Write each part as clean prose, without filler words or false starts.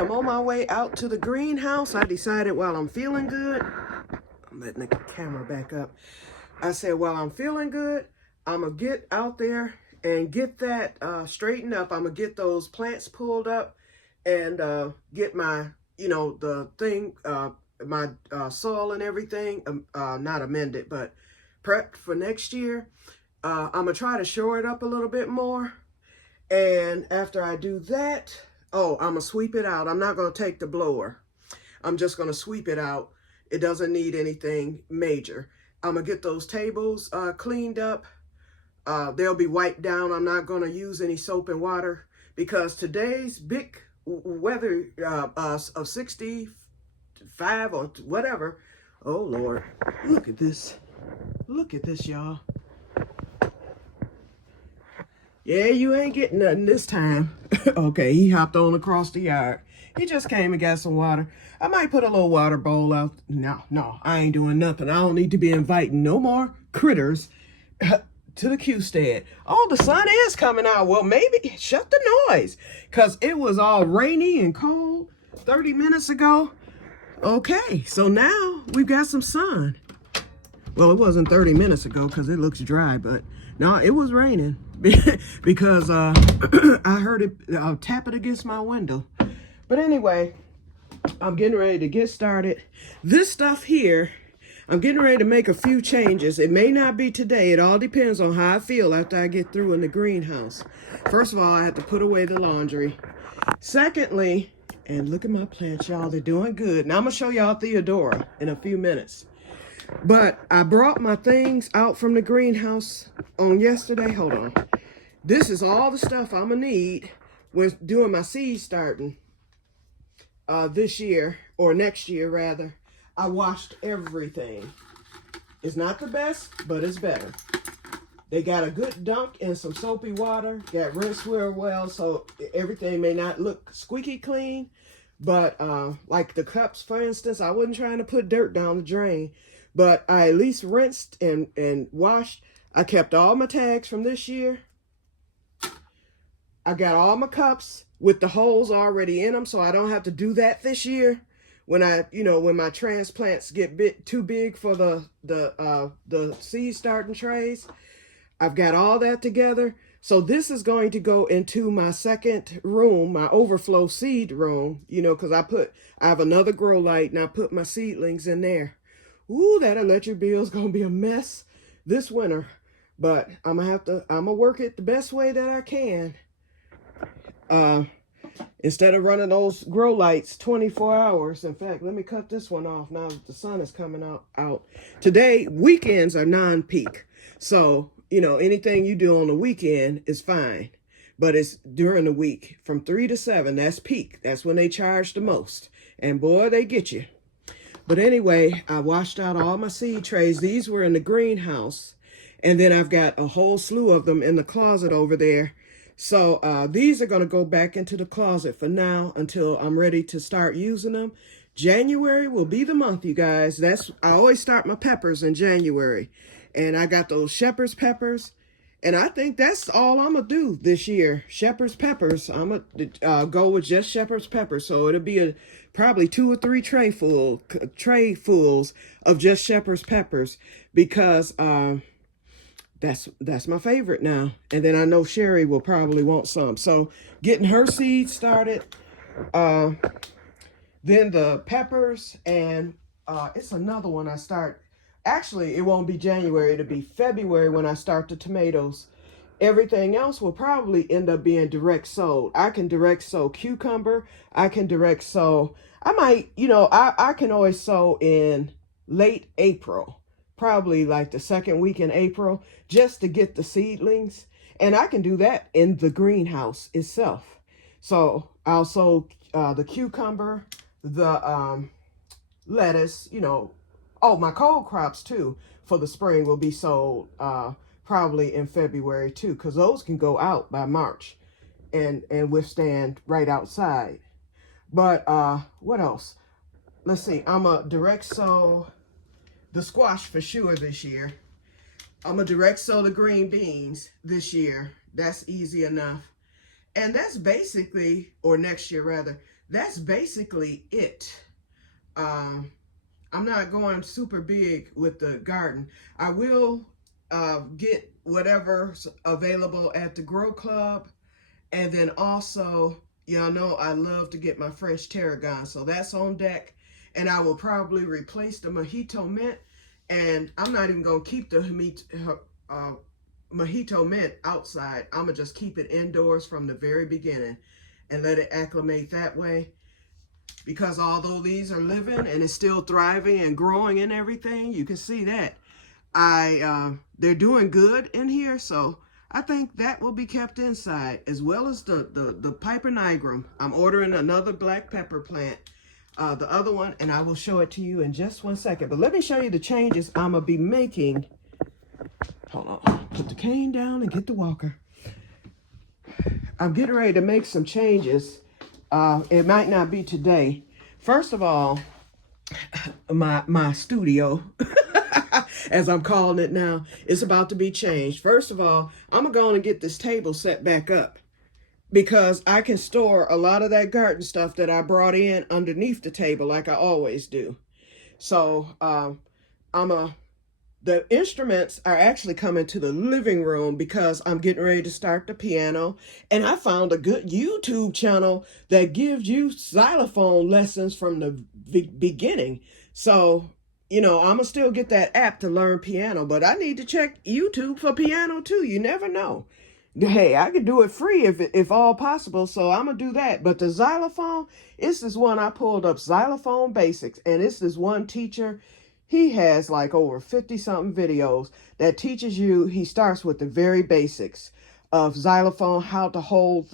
am on my way out to the greenhouse. I decided while I'm feeling good, I'm letting the camera back up. I said, while I'm feeling good, I'm going to get out there and get that straightened up. I'm going to get those plants pulled up and get my, the thing, my soil and everything, not amended, but prepped for next year. I'm going to try to shore it up a little bit more. And after I do that, I'm going to sweep it out. I'm not going to take the blower. I'm just going to sweep it out. It doesn't need anything major. I'm going to get those tables cleaned up. They'll be wiped down. I'm not going to use any soap and water because today's big weather of 65 or whatever. Oh, Lord. Look at this. Look at this, y'all. Yeah, you ain't getting nothing this time. Okay, he hopped on across the yard. He just came and got some water. I might put a little water bowl out. No, I ain't doing nothing. I don't need to be inviting no more critters to the Que-stead. Oh, the sun is coming out. Well, maybe shut the noise because it was all rainy and cold 30 minutes ago. Okay, so now we've got some sun. Well, it wasn't 30 minutes ago because it looks dry, but no, it was raining because I heard it tap it against my window. But anyway, I'm getting ready to get started. This stuff here, I'm getting ready to make a few changes. It may not be today. It all depends on how I feel after I get through in the greenhouse. First of all, I have to put away the laundry. Secondly, and look at my plants, y'all. They're doing good. Now I'm going to show y'all Theodora in a few minutes. But I brought my things out from the greenhouse on yesterday. Hold on. This is all the stuff I'm going to need when doing my seed starting this year, or next year rather. I washed everything. It's not the best, but it's better. They got a good dunk in some soapy water. Got rinsed real well, so everything may not look squeaky clean. But like the cups, for instance, I wasn't trying to put dirt down the drain. But I at least rinsed and washed. I kept all my tags from this year. I got all my cups with the holes already in them, so I don't have to do that this year. When when my transplants get too big for the seed starting trays, I've got all that together. So this is going to go into my second room, my overflow seed room. Because I have another grow light and I put my seedlings in there. Ooh, that electric bill is gonna be a mess this winter, but I'm gonna work it the best way that I can. Instead of running those grow lights 24 hours. In fact, let me cut this one off now that the sun is coming out. Today, weekends are non-peak. So, anything you do on the weekend is fine. But it's during the week from 3 to 7, that's peak. That's when they charge the most. And boy, they get you. But anyway, I washed out all my seed trays. These were in the greenhouse. And then I've got a whole slew of them in the closet over there. So these are going to go back into the closet for now until I'm ready to start using them. January will be the month, you guys. I always start my peppers in January. And I got those shepherd's peppers. And I think that's all I'm going to do this year. Shepherd's peppers. I'm going to go with just shepherd's peppers. So it'll be probably 2 or 3 trayfuls of just shepherd's peppers. Because that's my favorite now. And then I know Sherry will probably want some. So getting her seeds started. Then the peppers. And it's another one I start. Actually, it won't be January. It'll be February when I start the tomatoes. Everything else will probably end up being direct sowed. I can direct sow cucumber. I can direct sow. I might, I can always sow in late April. Probably like the second week in April, just to get the seedlings. And I can do that in the greenhouse itself. So I'll sow the cucumber, the lettuce, Oh, my cold crops, too, for the spring will be sold probably in February, too, because those can go out by March and withstand right outside. But what else? Let's see. I'm a direct sow the squash for sure this year. I'm a direct sow the green beans this year. That's easy enough. And that's basically, or next year rather, that's basically it. I'm not going super big with the garden. I will get whatever's available at the Grow Club. And then also, y'all know I love to get my French tarragon. So that's on deck. And I will probably replace the mojito mint. And I'm not even going to keep the mojito mint outside. I'm going to just keep it indoors from the very beginning and let it acclimate that way. Because although these are living and it's still thriving and growing and everything, you can see that they're doing good in here. So I think that will be kept inside, as well as the Piper nigrum. I'm ordering another black pepper plant, the other one, and I will show it to you in just 1 second. But let me show you the changes I'm going to be making. Hold on. Put the cane down and get the walker. I'm getting ready to make some changes. It might not be today. First of all, my studio, as I'm calling it now, is about to be changed. First of all, I'm going to get this table set back up because I can store a lot of that garden stuff that I brought in underneath the table like I always do. So the instruments are actually coming to the living room because I'm getting ready to start the piano. And I found a good YouTube channel that gives you xylophone lessons from the beginning. So, you know, I'm going to still get that app to learn piano, but I need to check YouTube for piano too. You never know. Hey, I could do it free if all possible, so I'm going to do that. But the xylophone, it's this one I pulled up, Xylophone Basics, and it's this one teacher. He has like over 50-something videos that teaches you. He starts with the very basics of xylophone, how to hold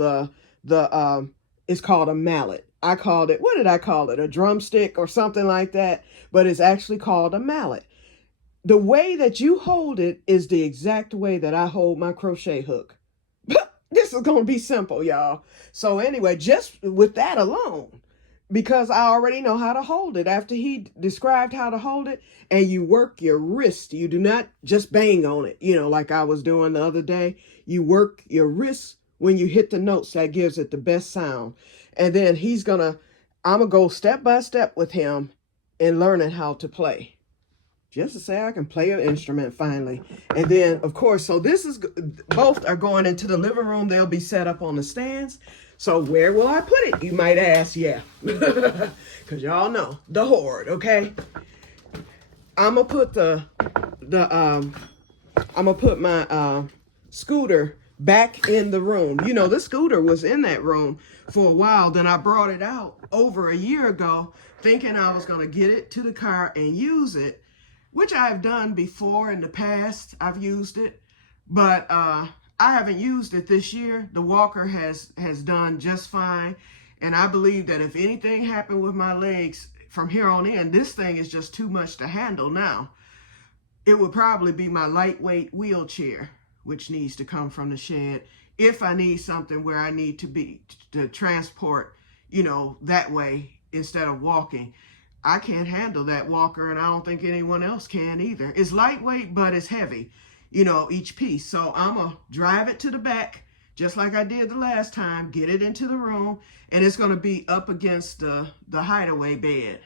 it's called a mallet. I called it, what did I call it? A drumstick or something like that, but it's actually called a mallet. The way that you hold it is the exact way that I hold my crochet hook. This is going to be simple, y'all. So anyway, just with that alone, because I already know how to hold it after he described how to hold it, and you work your wrist. You do not just bang on it, you know, like I was doing the other day. You work your wrist when you hit the notes. That gives it the best sound. And then I'm going to go step by step with him in learning how to play. Just to say I can play an instrument finally. And then, of course, so both are going into the living room. They'll be set up on the stands. So where will I put it? You might ask. Yeah, because y'all know the hoard. Okay, I'm gonna put I'm gonna put my scooter back in the room. You know, the scooter was in that room for a while. Then I brought it out over a year ago, thinking I was gonna get it to the car and use it, which I've done before in the past. I've used it, but I haven't used it this year. The walker has done just fine. And I believe that if anything happened with my legs from here on in, this thing is just too much to handle now. It would probably be my lightweight wheelchair, which needs to come from the shed if I need something where I need to transport, you know, that way instead of walking. I can't handle that walker, and I don't think anyone else can either. It's lightweight, but it's heavy, you know, each piece. So I'm going to drive it to the back, just like I did the last time, get it into the room, and it's going to be up against the hideaway bed.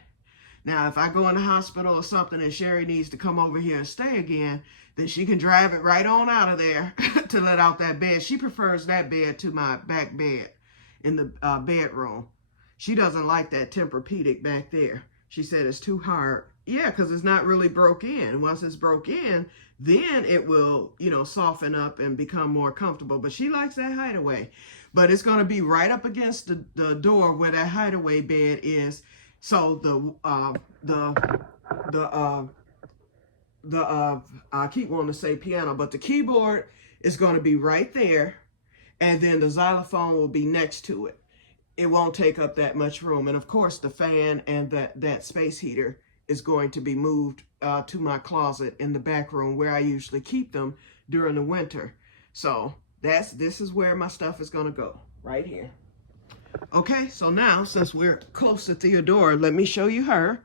Now, if I go in the hospital or something and Sherry needs to come over here and stay again, then she can drive it right on out of there to let out that bed. She prefers that bed to my back bed in the bedroom. She doesn't like that Tempur-Pedic back there. She said it's too hard. Yeah, because it's not really broke in. Once it's broke in, then it will, you know, soften up and become more comfortable. But she likes that hideaway. But it's going to be right up against the door where that hideaway bed is. So I keep wanting to say piano, but the keyboard is going to be right there. And then the xylophone will be next to it. It won't take up that much room. And of course, the fan and that space heater is going to be moved to my closet in the back room where I usually keep them during the winter. So this is where my stuff is going to go, right here. Okay, so now since we're close to Theodora, let me show you her.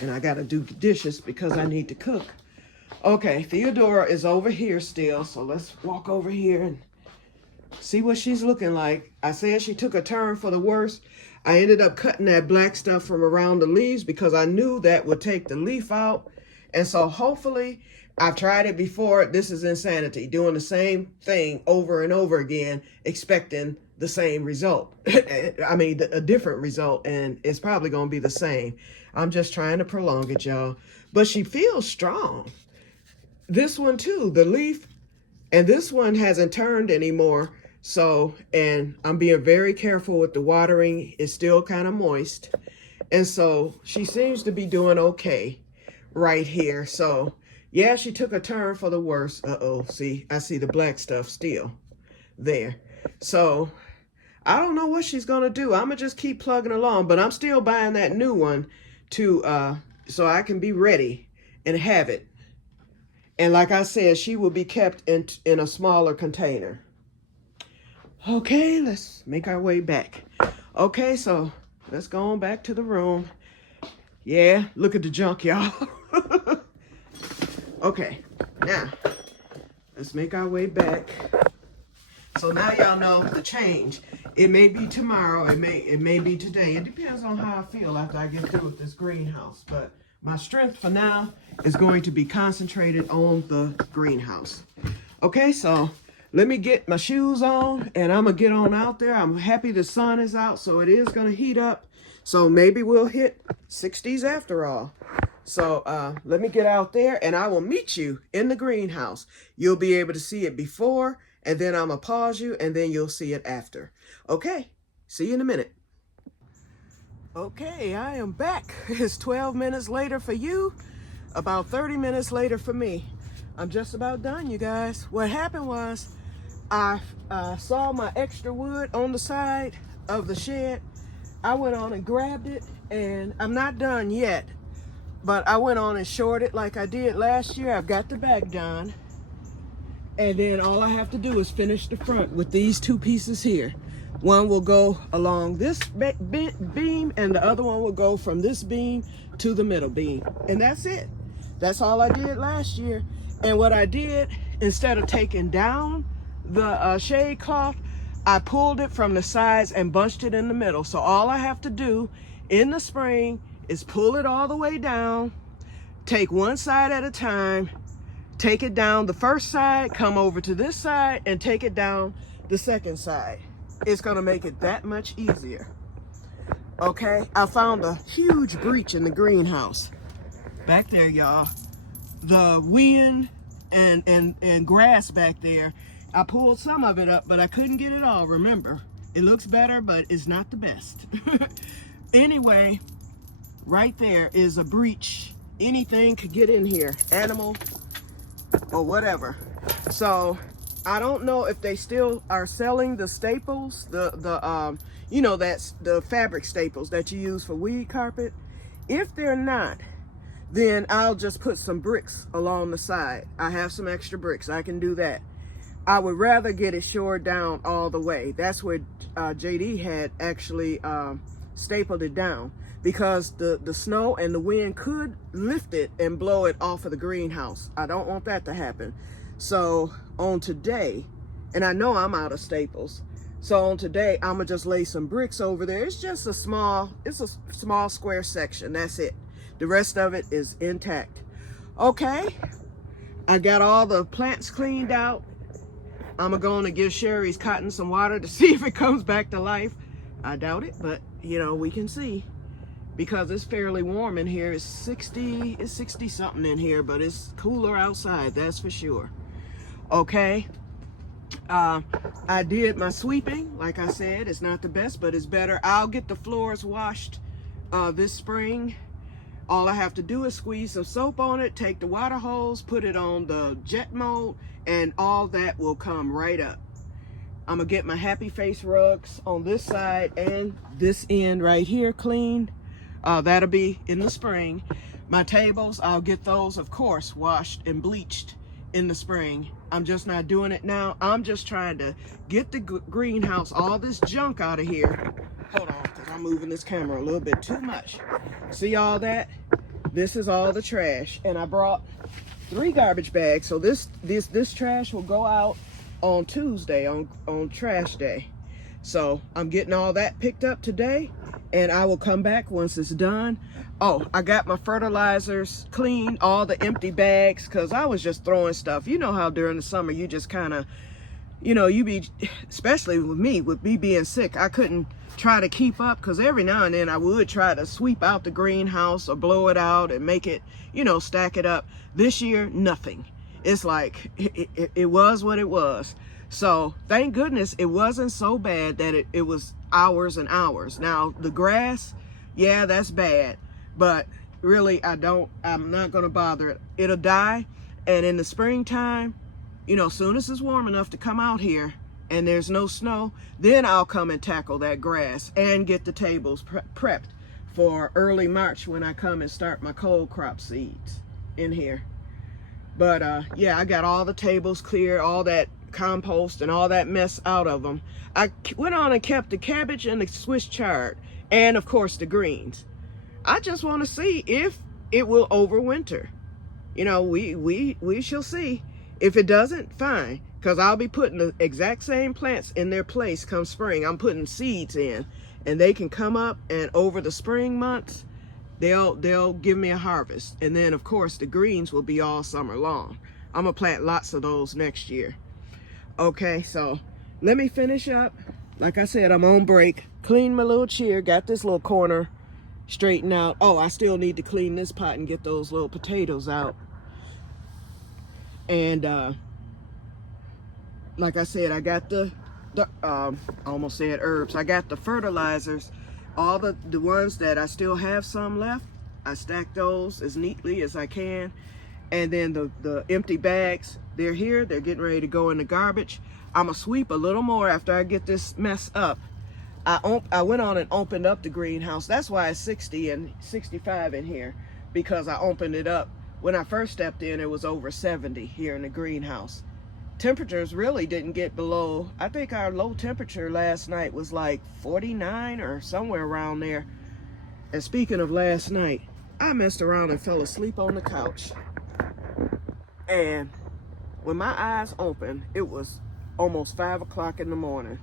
And I got to do dishes because I need to cook. Okay, Theodora is over here still. So let's walk over here and See what she's looking like. I said she took a turn for the worse. I ended up cutting that black stuff from around the leaves because I knew that would take the leaf out. And so hopefully, I've tried it before. This is insanity, doing the same thing over and over again, expecting the same result. I mean, a different result, and it's probably going to be the same. I'm just trying to prolong it, y'all. But she feels strong. This one too, the leaf, and this one hasn't turned anymore. So, and I'm being very careful with the watering. It's still kind of moist. And so she seems to be doing okay right here. So yeah, she took a turn for the worse. Uh-oh, see, I see the black stuff still there. So I don't know what she's gonna do. I'm gonna just keep plugging along, but I'm still buying that new one to so I can be ready and have it. And like I said, she will be kept in a smaller container. Okay, let's make our way back. Okay, so let's go on back to the room. Yeah, look at the junk, y'all. Okay, now let's make our way back. So now y'all know the change. It may be tomorrow, it may be today. It depends on how I feel after I get through with this greenhouse. But my strength for now is going to be concentrated on the greenhouse. Okay, so let me get my shoes on and I'm gonna get on out there. I'm happy the sun is out, so it is gonna heat up. So maybe we'll hit 60s after all. So let me get out there and I will meet you in the greenhouse. You'll be able to see it before, and then I'm gonna pause you and then you'll see it after. Okay, see you in a minute. Okay, I am back. It's 12 minutes later for you, about 30 minutes later for me. I'm just about done, you guys. What happened was I saw my extra wood on the side of the shed. I went on and grabbed it, and I'm not done yet, but I went on and shored it like I did last year. I've got the back done, and then all I have to do is finish the front with these two pieces here. One will go along this beam, and the other one will go from this beam to the middle beam, and that's it. That's all I did last year. And what I did, instead of taking down the shade cloth, I pulled it from the sides and bunched it in the middle. So all I have to do in the spring is pull it all the way down, take one side at a time, take it down the first side, come over to this side, and take it down the second side. It's gonna make it that much easier. Okay, I found a huge breach in the greenhouse. Back there, y'all. The wind and grass back there. I pulled some of it up, but I couldn't get it all. Remember, it looks better, but it's not the best. Anyway, right there is a breach. Anything could get in here, animal or whatever. So I don't know if they still are selling the staples, you know, that's the fabric staples that you use for weed carpet. If they're not, then I'll just put some bricks along the side. I have some extra bricks. I can do that. I would rather get it shored down all the way. That's where JD had actually stapled it down, because the snow and the wind could lift it and blow it off of the greenhouse. I don't want that to happen. So on today, and I know I'm out of staples, so on today, I'm gonna just lay some bricks over there. It's just a small square section, that's it. The rest of it is intact. Okay, I got all the plants cleaned out. I'm going to give Sherry's cotton some water to see if it comes back to life. I doubt it, but you know, we can see, because it's fairly warm in here. It's 60 something in here, but it's cooler outside, that's for sure. Okay, I did my sweeping. Like I said, it's not the best, but it's better. I'll get the floors washed this spring. All I have to do is squeeze some soap on it, take the water hose, put it on the jet mode, and all that will come right up. I'm gonna get my happy face rugs on this side and this end right here cleaned. That'll be in the spring. My tables, I'll get those, of course, washed and bleached in the spring. I'm just not doing it now. I'm just trying to get the greenhouse, all this junk out of here. Hold on, because I'm moving this camera a little bit too much. See all that? This is all the trash. And I brought 3 garbage bags. So this trash will go out on Tuesday on trash day. So I'm getting all that picked up today, and I will come back once it's done. Oh, I got my fertilizers clean, all the empty bags, because I was just throwing stuff. You know how during the summer you just kind of, you be, especially with me being sick, I couldn't try to keep up, because every now and then I would try to sweep out the greenhouse or blow it out and make it, stack it up. This year, nothing. It's like, it was what it was. So thank goodness it wasn't so bad that it was hours and hours. Now the grass, yeah, that's bad, but really I'm not gonna bother it. It'll die. And in the springtime, soon as it's warm enough to come out here and there's no snow, then I'll come and tackle that grass and get the tables prepped for early March when I come and start my cold crop seeds in here. But yeah, I got all the tables clear, all that compost and all that mess out of them. I went on and kept the cabbage and the Swiss chard, and of course the greens. I just want to see if it will overwinter. We shall see. If it doesn't, fine, because I'll be putting the exact same plants in their place come spring. I'm putting seeds in, and they can come up, and over the spring months they'll give me a harvest. And then of course the greens will be all summer long. I'm gonna plant lots of those next year. Okay, so let me finish up. Like I said, I'm on break. Clean my little chair, got this little corner straightened out. Oh, I still need to clean this pot and get those little potatoes out. And like I said, I got the I almost said herbs. I got the fertilizers, all the ones that I still have some left. I stack those as neatly as I can. And then the empty bags, they're here. They're getting ready to go in the garbage. I'm gonna sweep a little more after I get this mess up. I went on and opened up the greenhouse. That's why it's 60 and 65 in here, because I opened it up. When I first stepped in, it was over 70 here in the greenhouse. Temperatures really didn't get below, I think our low temperature last night was like 49 or somewhere around there. And speaking of last night, I messed around and fell asleep on the couch. And when my eyes opened, it was almost 5 o'clock in the morning.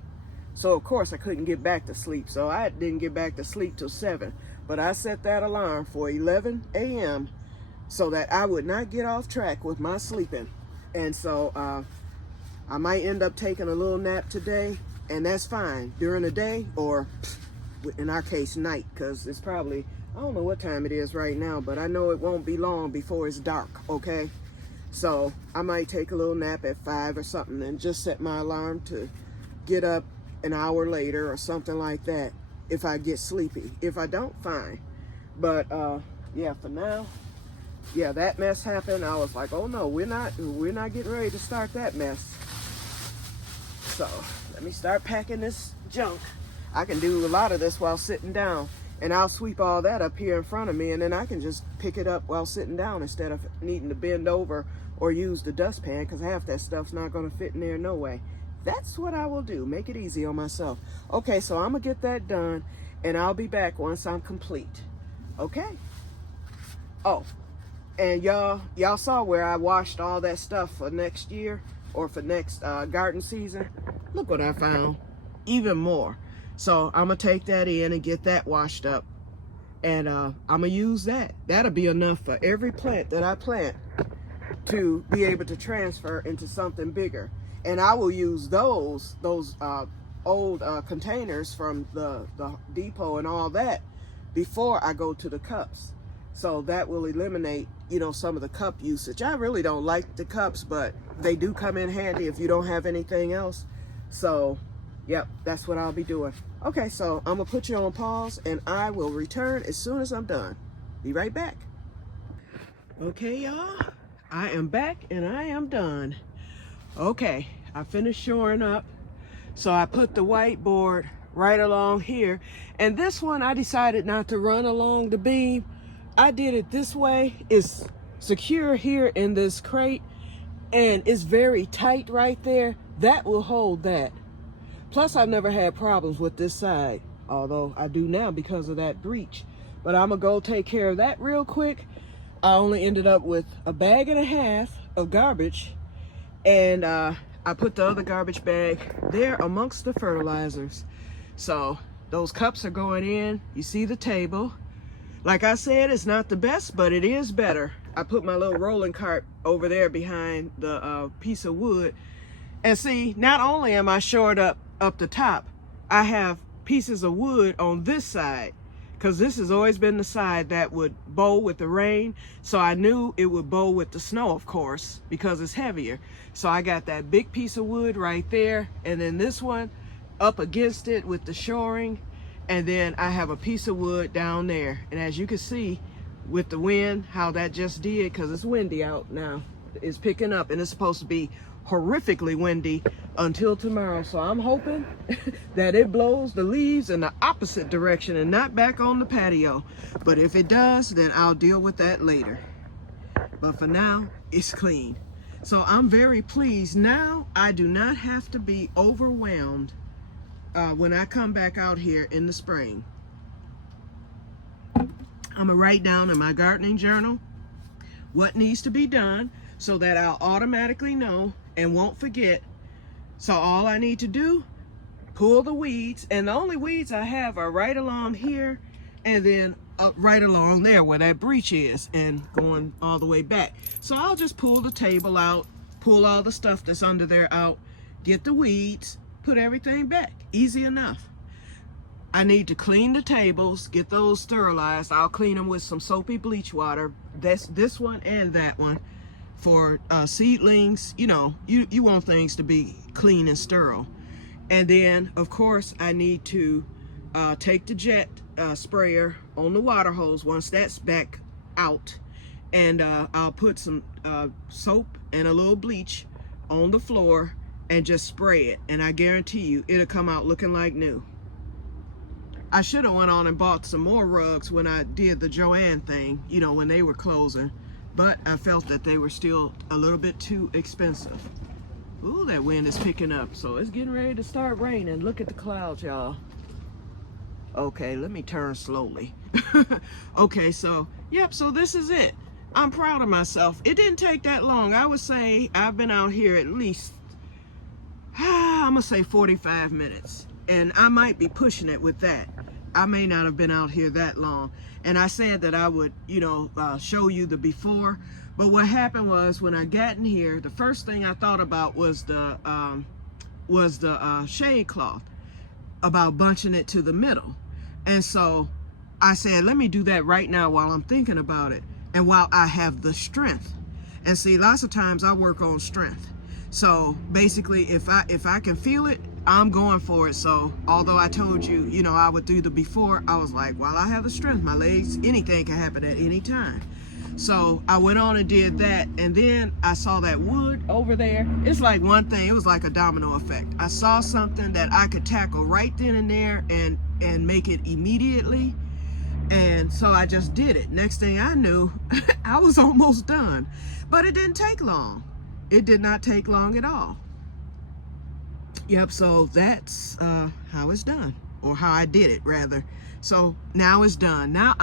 So of course I couldn't get back to sleep. So I didn't get back to sleep till 7. But I set that alarm for 11 a.m. so that I would not get off track with my sleeping. And so I might end up taking a little nap today, and that's fine during the day, or in our case night, because it's probably, I don't know what time it is right now, but I know it won't be long before it's dark, okay? So I might take a little nap at 5 or something and just set my alarm to get up an hour later or something like that if I get sleepy. If I don't, fine. But yeah, for now, yeah, that mess happened. I was like, oh no, we're not getting ready to start that mess. So let me start packing this junk. I can do a lot of this while sitting down, and I'll sweep all that up here in front of me, and then I can just pick it up while sitting down instead of needing to bend over or use the dustpan, because half that stuff's not going to fit in there no way. That's what I will do. Make it easy on myself. Okay, so I'm going to get that done, and I'll be back once I'm complete. Okay? Oh, and y'all saw where I washed all that stuff for next year, or for next garden season. Look what I found. Even more. So I'm going to take that in and get that washed up. And I'm going to use that. That'll be enough for every plant that I plant to be able to transfer into something bigger. And I will use those old containers from the depot and all that before I go to the cups. So that will eliminate, some of the cup usage. I really don't like the cups, but they do come in handy if you don't have anything else. So, yep, that's what I'll be doing. Okay, so I'm going to put you on pause, and I will return as soon as I'm done. Be right back. Okay, y'all, I am back, and I am done. Okay, I finished shoring up. So I put the whiteboard right along here. And this one, I decided not to run along the beam. I did it this way. It's secure here in this crate, and it's very tight right there. That will hold that. Plus, I've never had problems with this side, although I do now because of that breach. But I'm gonna go take care of that real quick. I only ended up with a bag and a half of garbage, and I I put the other garbage bag there amongst the fertilizers. So those cups are going in. You see the table. Like I said, it's not the best, but it is better. I put my little rolling cart over there behind the piece of wood. And see, not only am I shored up the top, I have pieces of wood on this side, because this has always been the side that would bow with the rain. So I knew it would bow with the snow, of course, because it's heavier. So I got that big piece of wood right there, and then this one up against it with the shoring, and then I have a piece of wood down there. And as you can see with the wind, how that just did, because it's windy out now, it's picking up, and it's supposed to be horrifically windy until tomorrow. So I'm hoping that it blows the leaves in the opposite direction and not back on the patio. But if it does, then I'll deal with that later. But for now, it's clean. So I'm very pleased. Now I do not have to be overwhelmed when I come back out here in the spring. I'm gonna write down in my gardening journal what needs to be done so that I'll automatically know and won't forget. So all I need to do, pull the weeds, and the only weeds I have are right along here and then up right along there where that breach is and going all the way back. So I'll just pull the table out, pull all the stuff that's under there out, get the weeds, put everything back. Easy enough. I need to clean the tables, get those sterilized. I'll clean them with some soapy bleach water. That's this one and that one. For seedlings, you know, you want things to be clean and sterile. And then, of course, I need to take the jet sprayer on the water hose once that's back out. And I'll put some soap and a little bleach on the floor and just spray it. And I guarantee you, it'll come out looking like new. I should have went on and bought some more rugs when I did the Joann thing, you know, when they were closing. But I felt that they were still a little bit too expensive. Ooh, that wind is picking up. So it's getting ready to start raining. Look at the clouds, y'all. Okay, let me turn slowly. Okay, so, yep, so this is it. I'm proud of myself. It didn't take that long. I would say I've been out here at least, I'm gonna say 45 minutes. And I might be pushing it with that. I may not have been out here that long. And I said that I would, you know, show you the before. But what happened was when I got in here, the first thing I thought about was the shade cloth, about bunching it to the middle. And so I said, let me do that right now while I'm thinking about it and while I have the strength. And see, lots of times I work on strength. So basically, if I can feel it, I'm going for it. So although I told you, you know, I would do the before, I was like, while I have the strength, my legs, anything can happen at any time. So I went on and did that, and then I saw that wood over there. It's like one thing, it was like a domino effect. I saw something that I could tackle right then and there and make it immediately. And so I just did it. Next thing I knew, I was almost done. But it didn't take long. It did not take long at all. Yep, so that's how it's done, or how I did it rather. So now it's done. Now